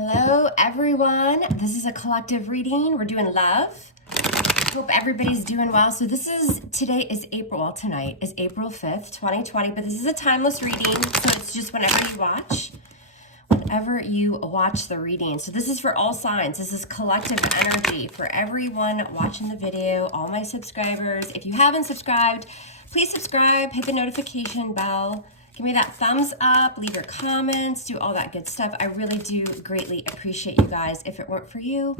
Hello, everyone. This is a collective reading. We're doing love. Hope everybody's doing well. So tonight is April 5th, 2020, but this is a timeless reading. So it's just whenever you watch the reading. So this is for all signs. This is collective energy for everyone watching the video, all my subscribers. If you haven't subscribed, please subscribe, hit the notification bell. Give me that thumbs up, leave your comments, do all that good stuff. I really do greatly appreciate you guys. If it weren't for you,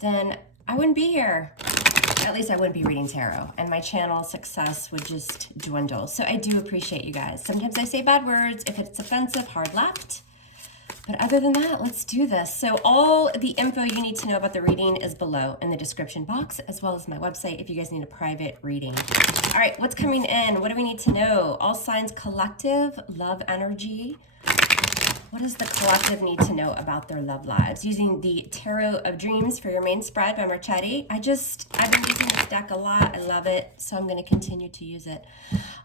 then I wouldn't be here. At least I wouldn't be reading tarot, and my channel success would just dwindle. So I do appreciate you guys. Sometimes I say bad words. If it's offensive, hard left. But other than that, let's do this. So all the info you need to know about the reading is below in the description box, as well as my website if you guys need a private reading. All right, what's coming in? What do we need to know? All signs collective, love energy. What does the collective need to know about their love lives? Using the Tarot of Dreams for your main spread by Marcetti. I've been using this deck a lot. I love it, so I'm going to continue to use it.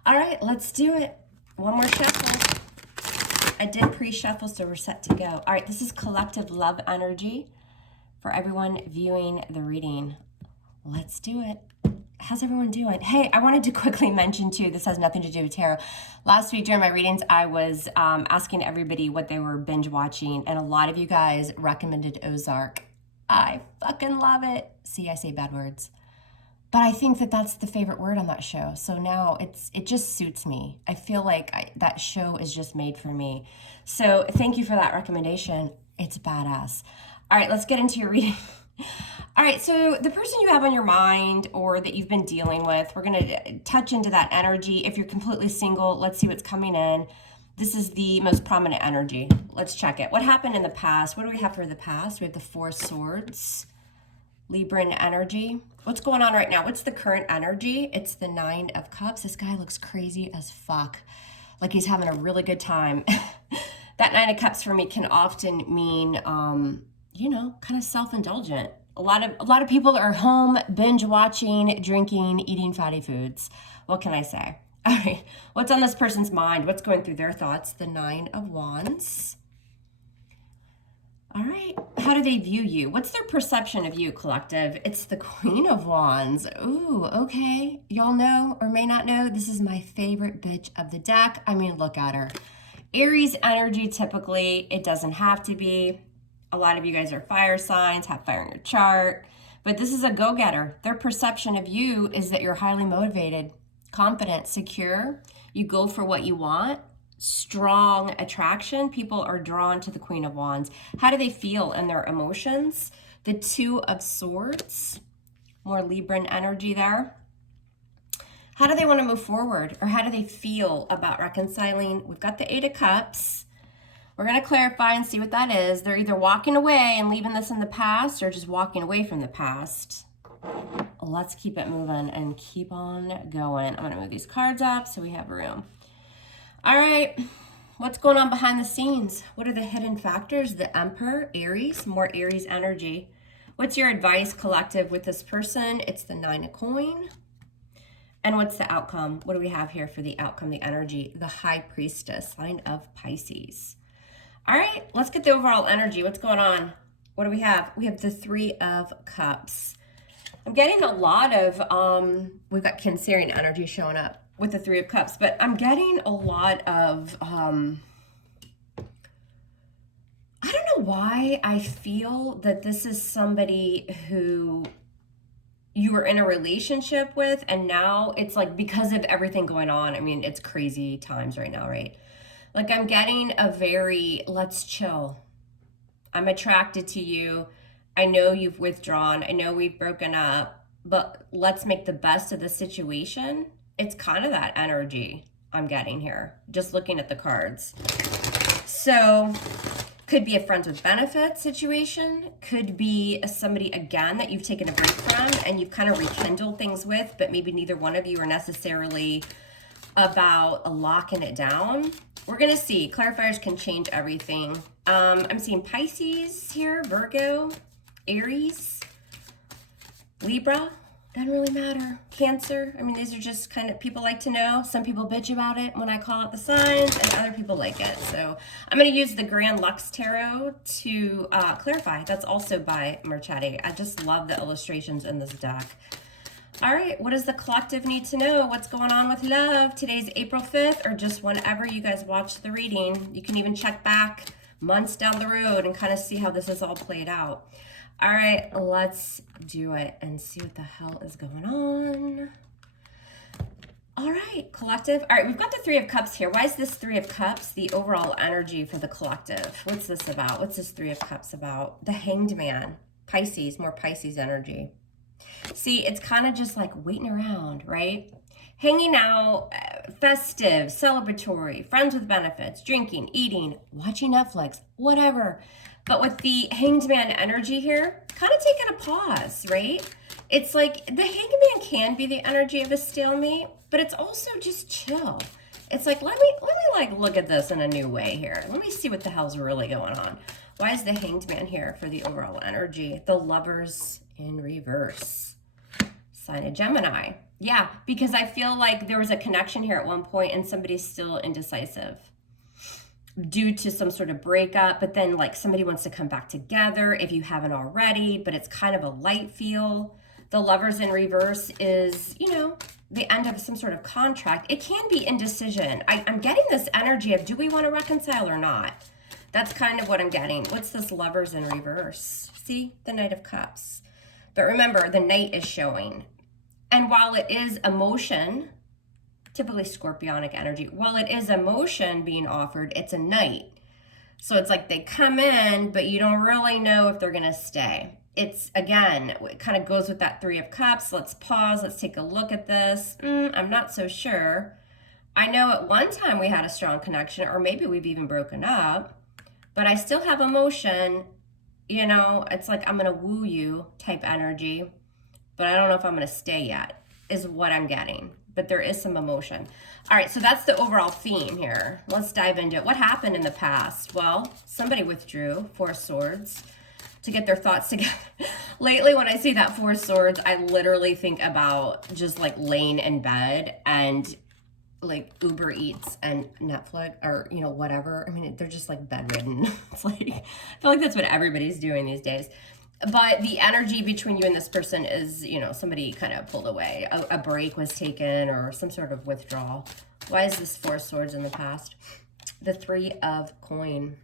All right, let's do it. One more shuffle. I did pre-shuffle, so we're set to go. All right, this is collective love energy for everyone viewing the reading. Let's do it. How's everyone doing? Hey, I wanted to quickly mention too, this has nothing to do with tarot. Last week during my readings, I was asking everybody what they were binge watching, and a lot of you guys recommended Ozark. I fucking love it. See, I say bad words. But I think that that's the favorite word on that show. So now it just suits me. I feel like that show is just made for me. So thank you for that recommendation. It's badass. All right, let's get into your reading. All right, so the person you have on your mind or that you've been dealing with, we're going to touch into that energy. If you're completely single, let's see what's coming in. This is the most prominent energy. Let's check it. What happened in the past? What do we have for the past? We have the Four Swords. Libran energy. What's going on right now? What's the current energy? It's the Nine of Cups. This guy looks crazy as fuck. Like he's having a really good time. That Nine of Cups for me can often mean, kind of self-indulgent. A lot of people are home binge watching, drinking, eating fatty foods. What can I say? All right. What's on this person's mind? What's going through their thoughts? The Nine of Wands. All right, how do they view you? What's their perception of you, collective? It's the Queen of Wands. Ooh, okay. Y'all know or may not know, this is my favorite bitch of the deck. I mean, look at her. Aries energy, typically, it doesn't have to be. A lot of you guys are fire signs, have fire in your chart. But this is a go-getter. Their perception of you is that you're highly motivated, confident, secure. You go for what you want. Strong attraction. People are drawn to the Queen of Wands. How do they feel in their emotions? The Two of Swords, more Libran energy there. How do they want to move forward, or how do they feel about reconciling? We've got the Eight of Cups. We're going to clarify and see what that is. They're either walking away and leaving this in the past, or just walking away from the past. Let's keep it moving and keep on going. I'm going to move these cards up so we have room. All right, what's going on behind the scenes? What are the hidden factors? The Emperor, Aries, more Aries energy. What's your advice, collective, with this person? It's the Nine of Coins. And what's the outcome? What do we have here for the outcome, the energy? The High Priestess, sign of Pisces. All right, let's get the overall energy. What's going on? What do we have? We have the Three of Cups. I'm getting a lot of, we've got Cancerian energy showing up with the Three of Cups, but I'm getting a lot of, I don't know why I feel that this is somebody who you were in a relationship with, and now it's like because of everything going on. I mean, it's crazy times right now, right? Like I'm getting a very, let's chill. I'm attracted to you. I know you've withdrawn. I know we've broken up, but let's make the best of the situation. It's kind of that energy I'm getting here, just looking at the cards. So could be a friends with benefits situation. Could be somebody, again, that you've taken a break from and you've kind of rekindled things with, but maybe neither one of you are necessarily about locking it down. We're going to see. Clarifiers can change everything. I'm seeing Pisces here, Virgo, Aries, Libra, Doesn't really matter. Cancer, I mean, these are just kind of, people like to know. Some people bitch about it when I call out the signs, and other people like it. So I'm going to use the Grande Lux Tarot to clarify. That's also by Marcetti. I just love the illustrations in this deck. All right, what does the collective need to know? What's going on with love? Today's April 5th, or just whenever you guys watch the reading. You can even check back months down the road and kind of see how this is all played out. All right, let's do it and see what the hell is going on. All right, collective. All right, we've got the Three of Cups here. Why is this Three of Cups the overall energy for the collective? What's this about? What's this Three of Cups about? The Hanged Man, Pisces, more Pisces energy. See, it's kind of just like waiting around, right? Hanging out, festive, celebratory, friends with benefits, drinking, eating, watching Netflix, whatever. But with the Hanged Man energy here, kind of taking a pause, right? It's like the Hanged Man can be the energy of a stalemate, but it's also just chill. It's like, let me like look at this in a new way here. Let me see what the hell's really going on. Why is the Hanged Man here for the overall energy? The Lovers in reverse. Sign of Gemini. Yeah, because I feel like there was a connection here at one point and somebody's still indecisive due to some sort of breakup, but then like somebody wants to come back together if you haven't already, but it's kind of a light feel. The Lovers in reverse is, you know, the end of some sort of contract. It can be indecision. I'm getting this energy of, do we want to reconcile or not? That's kind of what I'm getting. What's this Lovers in reverse? See, the Knight of Cups. But remember, the Knight is showing. And while it is emotion, typically scorpionic energy, while it is emotion being offered, it's a Knight. So it's like they come in, but you don't really know if they're going to stay. It's, again, it kind of goes with that Three of Cups. Let's pause. Let's take a look at this. I'm not so sure. I know at one time we had a strong connection, or maybe we've even broken up, but I still have emotion. You know, it's like I'm going to woo you type energy, but I don't know if I'm going to stay yet, is what I'm getting. But there is some emotion. All right, so that's the overall theme here. Let's dive into it. What happened in the past? Well, somebody withdrew, Four of Swords, to get their thoughts together. Lately, when I see that Four of Swords, I literally think about just like laying in bed and like Uber Eats and Netflix, or, you know, whatever. I mean, they're just like bedridden. It's like, I feel like that's what everybody's doing these days. But the energy between you and this person is, you know, somebody kind of pulled away. A break was taken or some sort of withdrawal. Why is this Four of Swords in the past? The Three of Coin.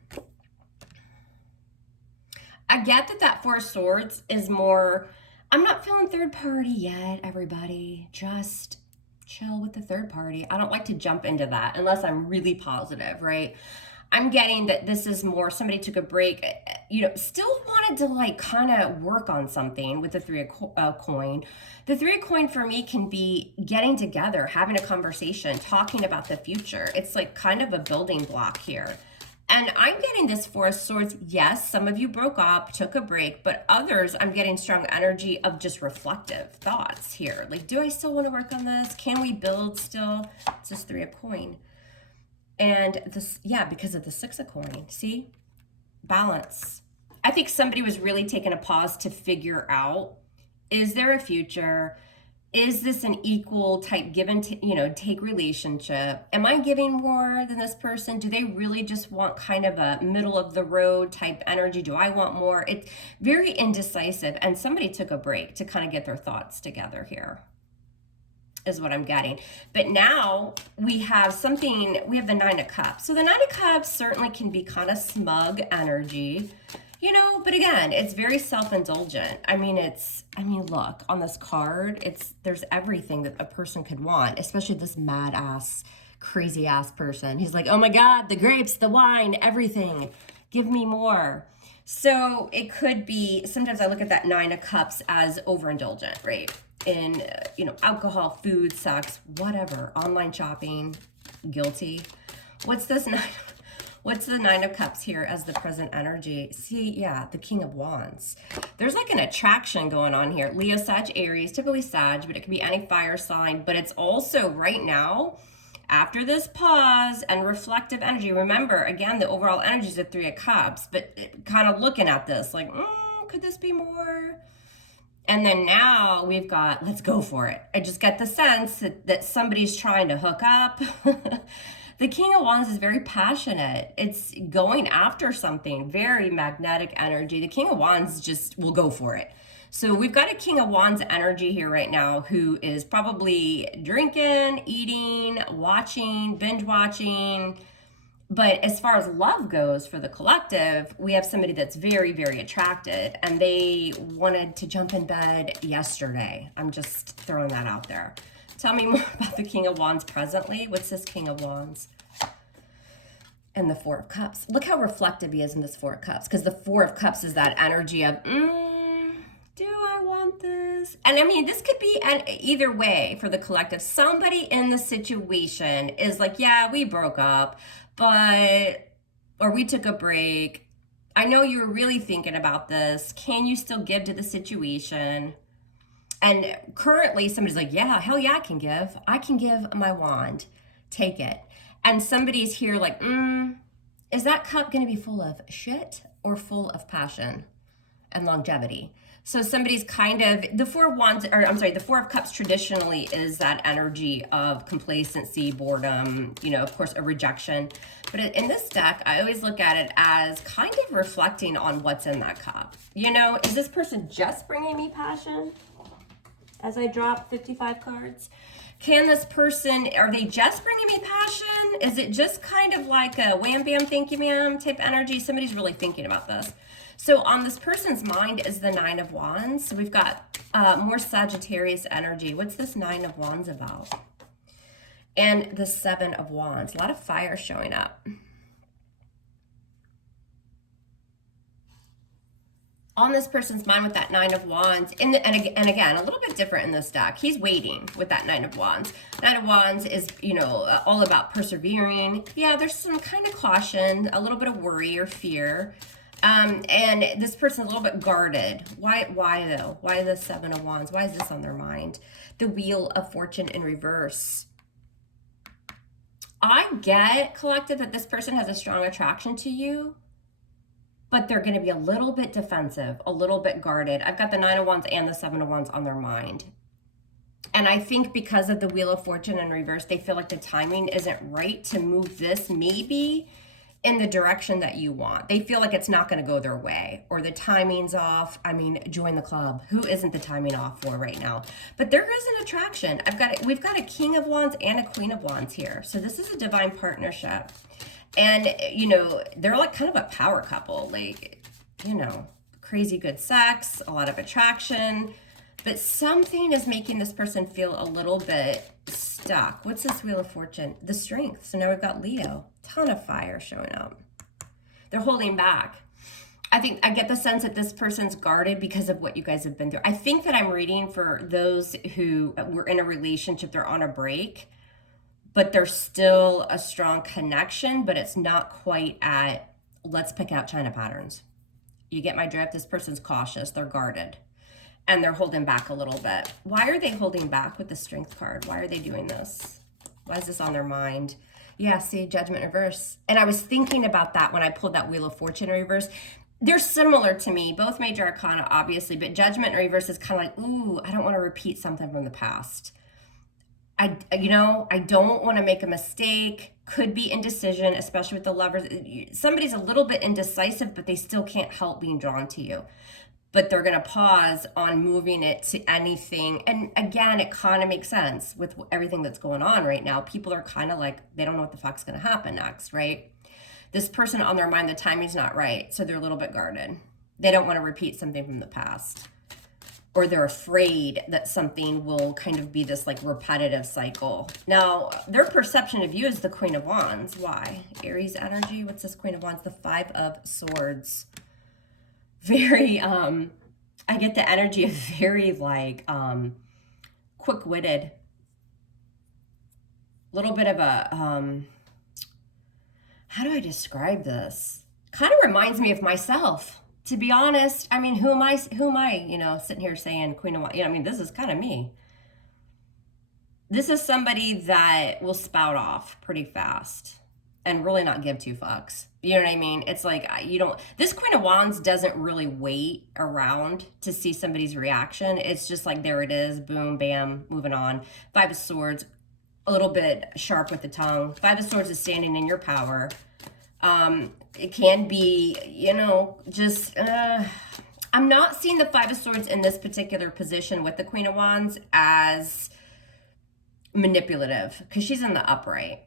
I get that Four of Swords is more, I'm not feeling third party yet, everybody. Just chill with the third party. I don't like to jump into that unless I'm really positive, right? I'm getting that this is more somebody took a break, you know, still wanted to like kind of work on something with the Three of Coin. The Three of Coin for me can be getting together, having a conversation, talking about the future. It's like kind of a building block here. And I'm getting this Four of Swords. Yes, some of you broke up, took a break, but others, I'm getting strong energy of just reflective thoughts here. Like, do I still want to work on this? Can we build still? It's this Three of Coin. And this, yeah, because of the Six of Coin. See? Balance. I think somebody was really taking a pause to figure out, is there a future? Is this an equal type give and take relationship? Am I giving more than this person? Do they really just want kind of a middle of the road type energy? Do I want more? It's very indecisive. And somebody took a break to kind of get their thoughts together here, is what I'm getting. But now we have something, we have the Nine of Cups. So the Nine of Cups certainly can be kind of smug energy, you know, but again, it's very self-indulgent. I mean, look, on this card, there's everything that a person could want, especially this mad ass, crazy ass person. He's like, oh my God, the grapes, the wine, everything, give me more. So it could be, sometimes I look at that Nine of Cups as overindulgent, right? In, you know, alcohol, food, sex, whatever, online shopping, guilty. What's this nine? What's the Nine of Cups here as the present energy? See, yeah, the King of Wands. There's like an attraction going on here. Leo, Sag, Aries, typically Sag, but it can be any fire sign. But it's also right now, after this pause and reflective energy, remember, again, the overall energy is the Three of Cups, but kind of looking at this like, could this be more? And then now we've got, let's go for it. I just get the sense that somebody's trying to hook up. The King of Wands is very passionate. It's going after something, very magnetic energy. The King of Wands just will go for it. So we've got a King of Wands energy here right now who is probably drinking, eating, watching, binge watching. But as far as love goes for the collective, we have somebody that's very, very attracted, and they wanted to jump in bed yesterday. I'm just throwing that out there. Tell me more about the King of Wands presently. What's this King of Wands? And the Four of Cups. Look how reflective he is in this Four of Cups, because the Four of Cups is that energy of, do I want this? And I mean, this could be either way for the collective. Somebody in the situation is like, yeah, we broke up, or we took a break. I know you were really thinking about this. Can you still give to the situation? And currently somebody's like, yeah, hell yeah, I can give. I can give my wand. Take it. And somebody's here like, is that cup going to be full of shit or full of passion and longevity? So somebody's kind of, the Four of Wands, or I'm sorry, the Four of Cups traditionally is that energy of complacency, boredom, you know, of course, a rejection. But in this deck, I always look at it as kind of reflecting on what's in that cup. You know, is this person just bringing me passion as I drop 55 cards? Can this person, are they just bringing me passion? Is it just kind of like a wham, bam, thank you, ma'am type energy? Somebody's really thinking about this. So on this person's mind is the Nine of Wands. So we've got more Sagittarius energy. What's this Nine of Wands about? And the Seven of Wands. A lot of fire showing up. On this person's mind with that Nine of Wands, and again, a little bit different in this deck. He's waiting with that Nine of Wands. Nine of Wands is, you know, all about persevering. Yeah, there's some kind of caution, a little bit of worry or fear. And this person's a little bit guarded. Why though? Why the Seven of Wands? Why is this on their mind? The Wheel of Fortune in reverse. I get, collective, that this person has a strong attraction to you, but they're going to be a little bit defensive, a little bit guarded. I've got the Nine of Wands and the Seven of Wands on their mind. And I think because of the Wheel of Fortune in reverse, they feel like the timing isn't right to move this maybe in the direction that you want. They feel like it's not going to go their way, or the timing's off. I mean, join the club. Who isn't the timing off for right now? But there is an attraction. We've got a King of Wands and a Queen of Wands here. So this is a divine partnership. And, you know, they're like kind of a power couple, like, you know, crazy good sex, a lot of attraction, but something is making this person feel a little bit stuck. What's this Wheel of Fortune? The Strength. So now we've got Leo. Ton of fire showing up. They're holding back. I think I get the sense that this person's guarded because of what you guys have been through. I think that I'm reading for those who were in a relationship, they're on a break, but there's still a strong connection, but it's not quite at, let's pick out China patterns. You get my drift? This person's cautious, they're guarded, and they're holding back a little bit. Why are they holding back with the Strength card? Why are they doing this? Why is this on their mind? Yeah, see, Judgment reverse. And I was thinking about that when I pulled that Wheel of Fortune in reverse. They're similar to me, both major arcana, obviously, but Judgment in reverse is kind of like, ooh, I don't want to repeat something from the past. I don't want to make a mistake. Could be indecision, especially with the Lovers. Somebody's a little bit indecisive, but they still can't help being drawn to you. But they're going to pause on moving it to anything. And again, it kind of makes sense with everything that's going on right now. People are kind of like, they don't know what the fuck's going to happen next, right? This person on their mind, the timing's not right. So they're a little bit guarded. They don't want to repeat something from the past. Or they're afraid that something will kind of be this like repetitive cycle. Now, their perception of you is the Queen of Wands. Why? Aries energy. What's this Queen of Wands? The Five of Swords. Very, I get the energy of very like quick-witted. Little bit of a, how do I describe this? Kind of reminds me of myself. To be honest, I mean, who am I, you know, sitting here saying Queen of Wands, you know, I mean, this is kind of me. This is somebody that will spout off pretty fast and really not give two fucks. You know what I mean? It's like, you don't, this Queen of Wands doesn't really wait around to see somebody's reaction. It's just like, there it is, boom, bam, moving on. Five of Swords, a little bit sharp with the tongue. Five of Swords is standing in your power. It can be, you know, just, I'm not seeing the Five of Swords in this particular position with the Queen of Wands as manipulative, because she's in the upright.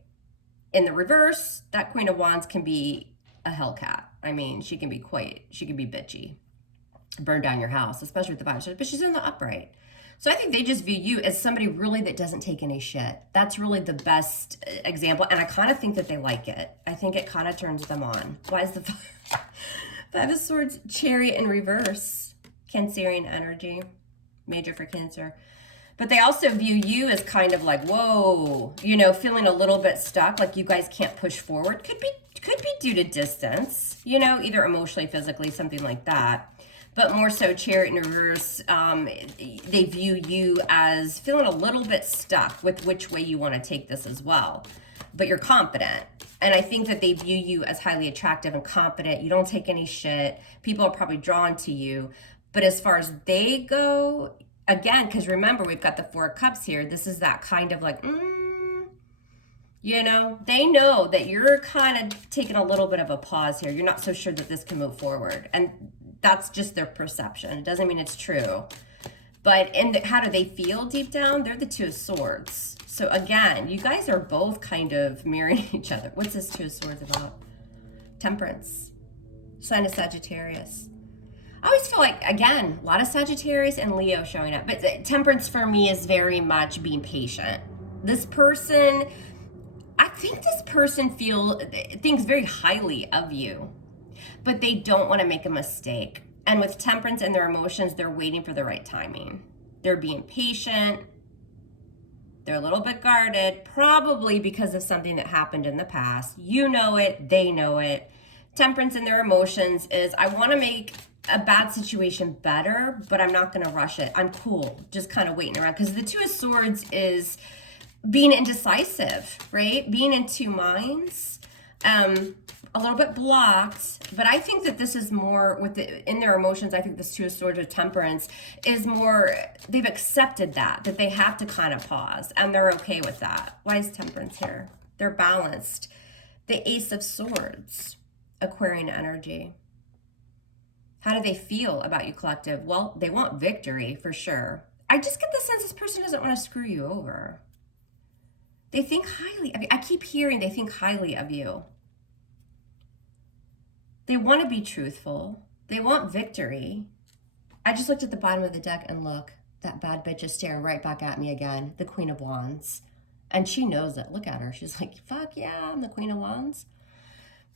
In the reverse, that Queen of Wands can be a hellcat. I mean, she can be bitchy, burn down your house, especially with the Five of Swords, but she's in the upright. So I think they just view you as somebody really that doesn't take any shit. That's really the best example, and I kind of think that they like it. I think it kind of turns them on. Why is the Five of Swords Chariot in reverse? Cancerian energy, major for Cancer. But they also view you as kind of like, whoa, you know, feeling a little bit stuck, like you guys can't push forward. Could be due to distance, you know, either emotionally, physically, something like that. But more so, Chariot in reverse, they view you as feeling a little bit stuck with which way you want to take this as well. But you're confident. And I think that they view you as highly attractive and confident. You don't take any shit. People are probably drawn to you. But as far as they go, again, because remember, we've got the Four of Cups here. This is that kind of like, you know, they know that you're kind of taking a little bit of a pause here. You're not so sure that this can move forward. And that's just their perception. It doesn't mean it's true. But how do they feel deep down? They're the Two of Swords. So again, you guys are both kind of mirroring each other. What's this Two of Swords about? Temperance. Sign of Sagittarius. I always feel like, again, a lot of Sagittarius and Leo showing up. But Temperance for me is very much being patient. This person, I think this person thinks very highly of you, but they don't want to make a mistake. And with Temperance and their emotions, they're waiting for the right timing. They're being patient. They're a little bit guarded, probably because of something that happened in the past. You know it, they know it. Temperance in their emotions is, I want to make a bad situation better, but I'm not going to rush it. I'm cool, just kind of waiting around. Because the Two of Swords is being indecisive, right? Being in two minds, a little bit blocked. But I think that this is more in their emotions. I think this Two of Swords with Temperance is more, they've accepted that they have to kind of pause, and they're okay with that. Why is Temperance here? They're balanced. The Ace of Swords, Aquarian energy. How do they feel about you, collective? Well, they want victory for sure. I just get the sense this person doesn't want to screw you over. They think highly. I mean, I keep hearing they think highly of you. They want to be truthful. They want victory. I just looked at the bottom of the deck and look, that bad bitch is staring right back at me again, the Queen of Wands. And she knows it. Look at her. She's like, fuck yeah, I'm the Queen of Wands.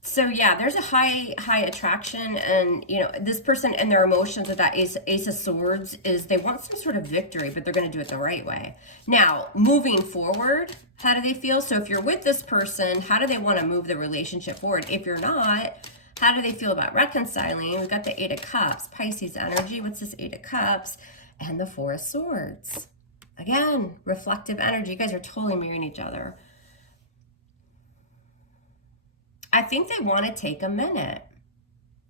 So yeah, there's a high attraction, and you know, this person and their emotions with that Ace of Swords is they want some sort of victory, but they're going to do it the right way. Now, moving forward, how do they feel? So if you're with this person, how do they want to move the relationship forward? If you're not, how do they feel about reconciling? We've got the Eight of Cups, Pisces energy. What's this Eight of Cups? And the Four of Swords. Again, reflective energy. You guys are totally mirroring each other. I think they want to take a minute.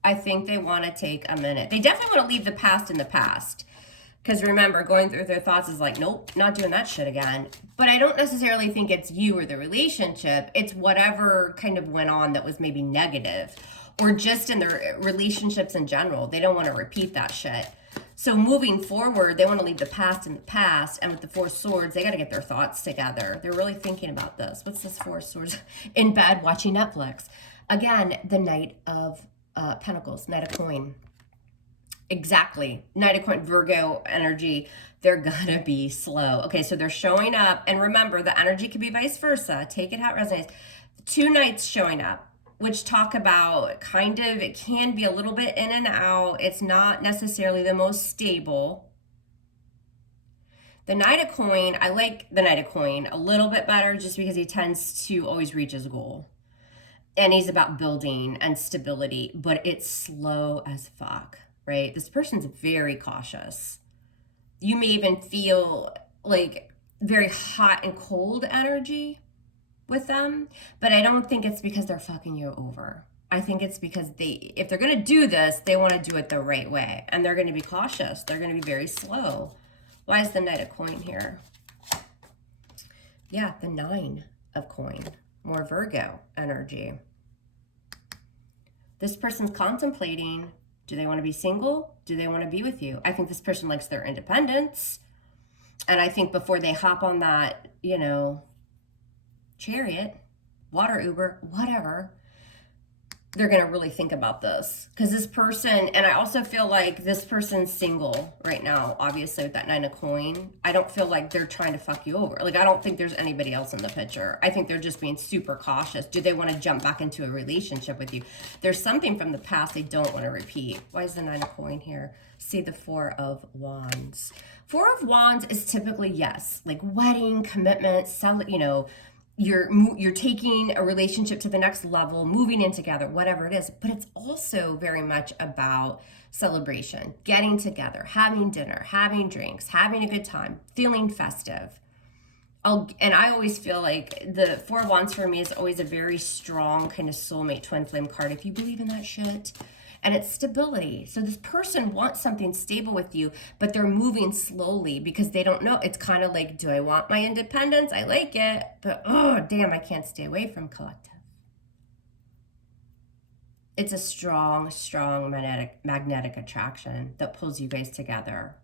They definitely want to leave the past in the past. Because remember, going through their thoughts is like, nope, not doing that shit again. But I don't necessarily think it's you or the relationship. It's whatever kind of went on that was maybe negative. Or just in their relationships in general. They don't want to repeat that shit. So moving forward, they want to leave the past in the past. And with the Four Swords, they got to get their thoughts together. They're really thinking about this. What's this Four Swords? In bed watching Netflix. Again, the Knight of Pentacles, Knight of Coin. Exactly. Knight of Coin, Virgo energy. They're gonna be slow. Okay, so they're showing up. And remember, the energy could be vice versa. Take it how it resonates. Two Knights showing up, which talk about kind of, it can be a little bit in and out. It's not necessarily the most stable. The Knight of Coin, I like the Knight of Coin a little bit better just because he tends to always reach his goal. And he's about building and stability, but it's slow as fuck, right? This person's very cautious. You may even feel like very hot and cold energy with them, but I don't think it's because they're fucking you over. I think it's because if they're going to do this, they want to do it the right way. And they're going to be cautious. They're going to be very slow. Why is the Knight of Coin here? Yeah, the 9 of Coin. More Virgo energy. This person's contemplating, do they want to be single? Do they want to be with you? I think this person likes their independence. And I think before they hop on that, you know, chariot, water Uber, whatever, they're going to really think about this. Because this person, and I also feel like this person's single right now, obviously with that 9 of Coin. I don't feel like they're trying to fuck you over. Like, I don't think there's anybody else in the picture. I think they're just being super cautious. Do they want to jump back into a relationship with you? There's something from the past they don't want to repeat. Why is the 9 of Coin here? See the 4 of Wands. 4 of Wands is typically, yes, like wedding, commitment, you know, you're taking a relationship to the next level, moving in together, whatever it is. But it's also very much about celebration, getting together, having dinner, having drinks, having a good time, feeling festive. And I always feel like the 4 of Wands for me is always a very strong kind of soulmate twin flame card, if you believe in that shit. And it's stability. So this person wants something stable with you, but they're moving slowly because they don't know. It's kind of like, do I want my independence? I like it, but oh, damn, I can't stay away from collective. It's a strong, strong magnetic attraction that pulls you guys together.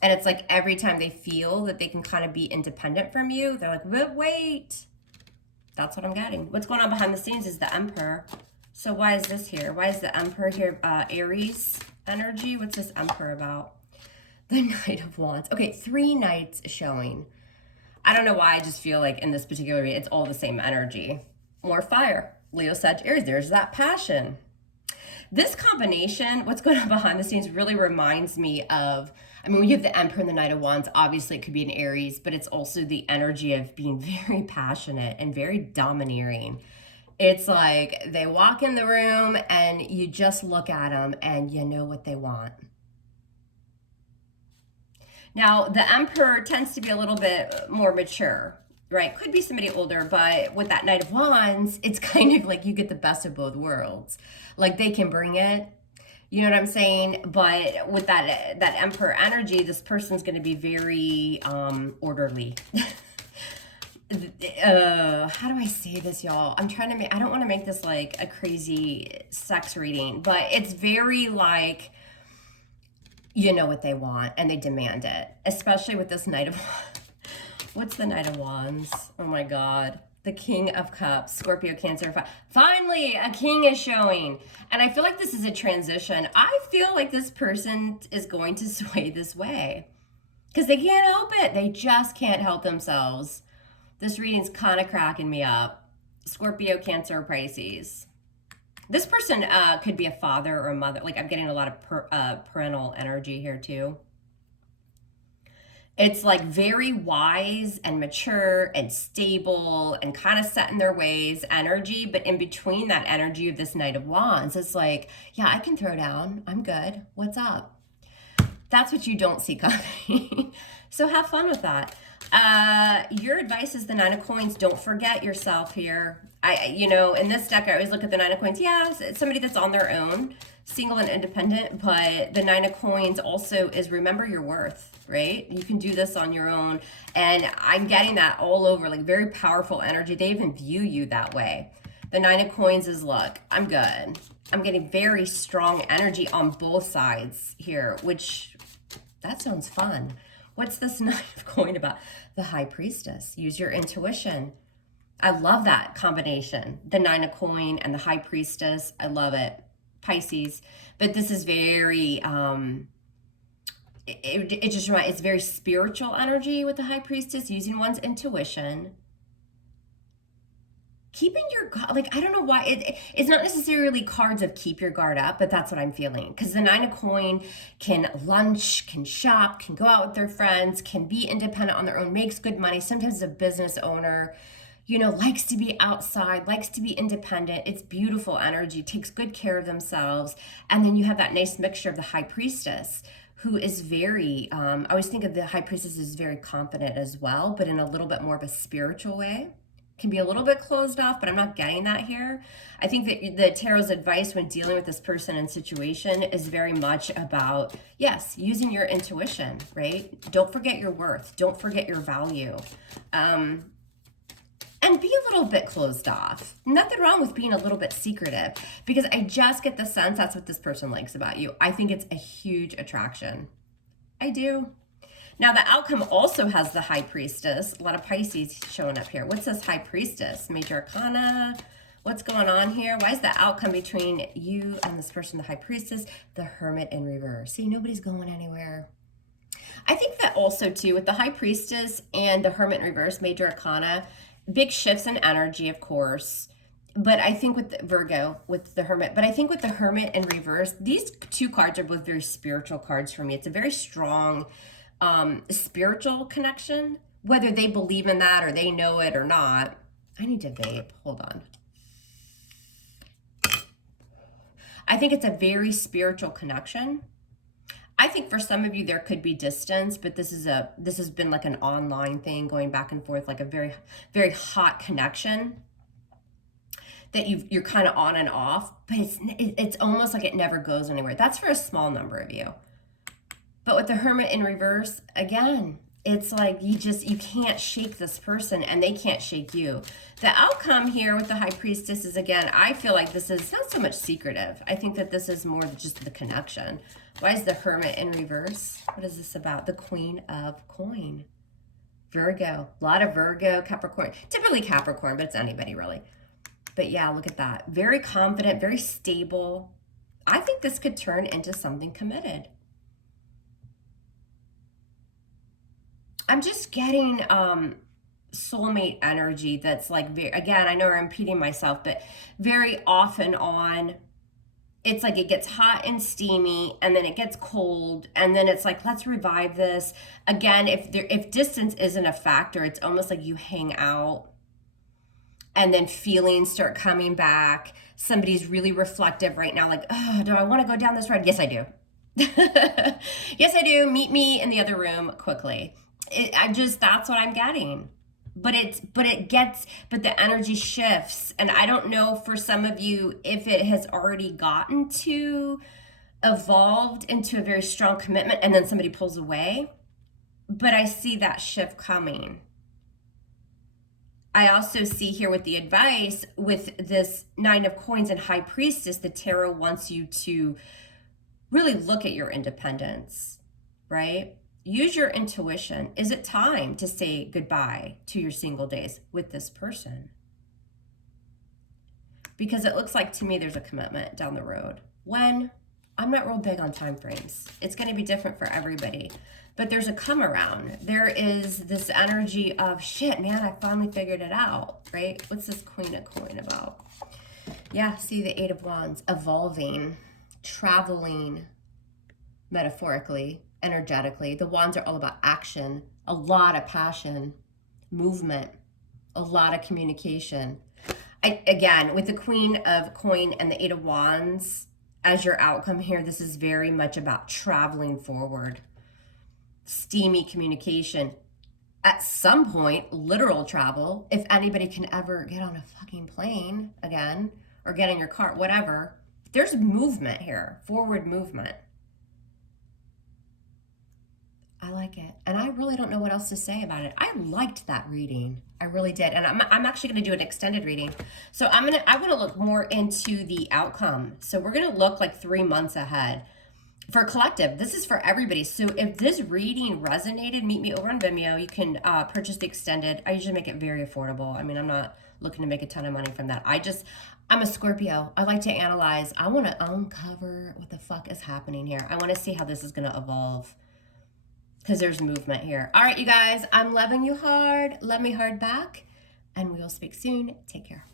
And it's like every time they feel that they can kind of be independent from you, they're like, but wait. That's what I'm getting. What's going on behind the scenes is the Emperor. So why is this here? Why is the Emperor here? Aries energy. What's this Emperor about? The Knight of Wands. Okay, 3 Knights showing. I don't know why. I just feel like in this particular reading, it's all the same energy. More fire. Leo, Sag, Aries. There's that passion. This combination, what's going on behind the scenes, really reminds me of, I mean, when you have the Emperor and the Knight of Wands, obviously it could be an Aries, but it's also the energy of being very passionate and very domineering. It's like they walk in the room and you just look at them and you know what they want. Now, the Emperor tends to be a little bit more mature, right? Could be somebody older, but with that Knight of Wands, it's kind of like you get the best of both worlds. Like they can bring it, you know what I'm saying? But with that Emperor energy, this person's going to be very orderly. How do I say this, y'all? I'm trying to make, I don't want to make this like a crazy sex reading, but it's very like, you know what they want and they demand it, especially with this Knight of Wands. What's the Knight of Wands? Oh my God. The King of Cups, Scorpio, Cancer. Finally, a king is showing. And I feel like this is a transition. I feel like this person is going to sway this way because they can't help it. They just can't help themselves. This reading's kind of cracking me up. Scorpio, Cancer, Pisces. This person could be a father or a mother. Like I'm getting a lot of parental energy here too. It's like very wise and mature and stable and kind of set in their ways energy. But in between that energy of this Knight of Wands, it's like, yeah, I can throw down. I'm good. What's up? That's what you don't see coming. So have fun with that. Your advice is the 9 of Coins. Don't forget yourself here. You know, in this deck, I always look at the 9 of Coins. Yeah, it's somebody that's on their own, single and independent. But the 9 of Coins also is remember your worth, right? You can do this on your own. And I'm getting that all over, like very powerful energy. They even view you that way. The 9 of Coins is, look, I'm good. I'm getting very strong energy on both sides here, which that sounds fun. What's this 9 of Coin about? The High Priestess. Use your intuition. I love that combination. The 9 of Coin and the High Priestess. I love it. Pisces. But this is very, it just reminds, it's very spiritual energy with the High Priestess, using one's intuition. Keeping your, like, I don't know why, it's not necessarily cards of keep your guard up, but that's what I'm feeling. Because the 9 of Coin can lunch, can shop, can go out with their friends, can be independent on their own, makes good money. Sometimes is a business owner, you know, likes to be outside, likes to be independent. It's beautiful energy, takes good care of themselves. And then you have that nice mixture of the High Priestess, who is very, I always think of the High Priestess as very confident as well, but in a little bit more of a spiritual way. can be a little bit closed off, but I'm not getting that here. I think that the Tarot's advice when dealing with this person and situation is very much about, yes, using your intuition, right? Don't forget your worth. Don't forget your value. And be a little bit closed off. Nothing wrong with being a little bit secretive, because I just get the sense that's what this person likes about you. I think it's a huge attraction. I do. Now, the outcome also has the High Priestess. A lot of Pisces showing up here. What's this High Priestess? Major Arcana. What's going on here? Why is the outcome between you and this person, the High Priestess? The Hermit in reverse. See, nobody's going anywhere. I think that also, too, with the High Priestess and the Hermit in reverse, Major Arcana, big shifts in energy, of course. But I think with the Virgo, with the Hermit, but I think with the Hermit in reverse, these two cards are both very spiritual cards for me. It's a very strong spiritual connection, whether they believe in that or they know it or not. I need to vape. Hold on. I think it's a very spiritual connection. I think for some of you there could be distance, but this has been like an online thing going back and forth, like a very, very hot connection that you're kind of on and off, but it's almost like it never goes anywhere. That's for a small number of you. But with the Hermit in reverse, again, it's like you can't shake this person and they can't shake you. The outcome here with the High Priestess is, again, I feel like this is not so much secretive. I think that this is more just the connection. Why is the Hermit in reverse? What is this about? The Queen of Coin. Virgo. A lot of Virgo, Capricorn. Typically Capricorn, but it's anybody really. But yeah, look at that. Very confident, very stable. I think this could turn into something committed. I'm just getting soulmate energy that's like, again, I know I'm repeating myself, but very often on, it's like it gets hot and steamy and then it gets cold and then it's like, let's revive this. Again, if distance isn't a factor, it's almost like you hang out and then feelings start coming back. Somebody's really reflective right now, like, oh, do I want to go down this road? Yes, I do. Yes, I do. Meet me in the other room quickly. That's what I'm getting. But the energy shifts. And I don't know for some of you if it has already gotten to evolved into a very strong commitment and then somebody pulls away. But I see that shift coming. I also see here with the advice with this Nine of Coins and High Priestess, the Tarot wants you to really look at your independence, right? Use your intuition. Is it time to say goodbye to your single days with this person? Because it looks like to me there's a commitment down the road. When? I'm not real big on time frames. It's going to be different for everybody. But there's a come around. There is this energy of, shit, man, I finally figured it out, right? What's this Queen of Coin about? Yeah, see the Eight of Wands. Evolving, traveling, metaphorically, energetically. The wands are all about action, a lot of passion, movement, a lot of communication. Again, with the Queen of Coin and the Eight of Wands as your outcome here, this is very much about traveling forward. Steamy communication. At some point, literal travel, if anybody can ever get on a fucking plane again, or get in your car, whatever, there's movement here, forward movement. I like it. And I really don't know what else to say about it. I liked that reading. I really did. And I'm actually going to do an extended reading. So I want to look more into the outcome. So we're going to look like 3 months ahead. For collective, this is for everybody. So if this reading resonated, meet me over on Vimeo. You can purchase the extended. I usually make it very affordable. I mean, I'm not looking to make a ton of money from that. I'm a Scorpio. I like to analyze. I want to uncover what the fuck is happening here. I want to see how this is going to evolve, because there's movement here. All right, you guys, I'm loving you hard. Love me hard back. And we'll speak soon. Take care.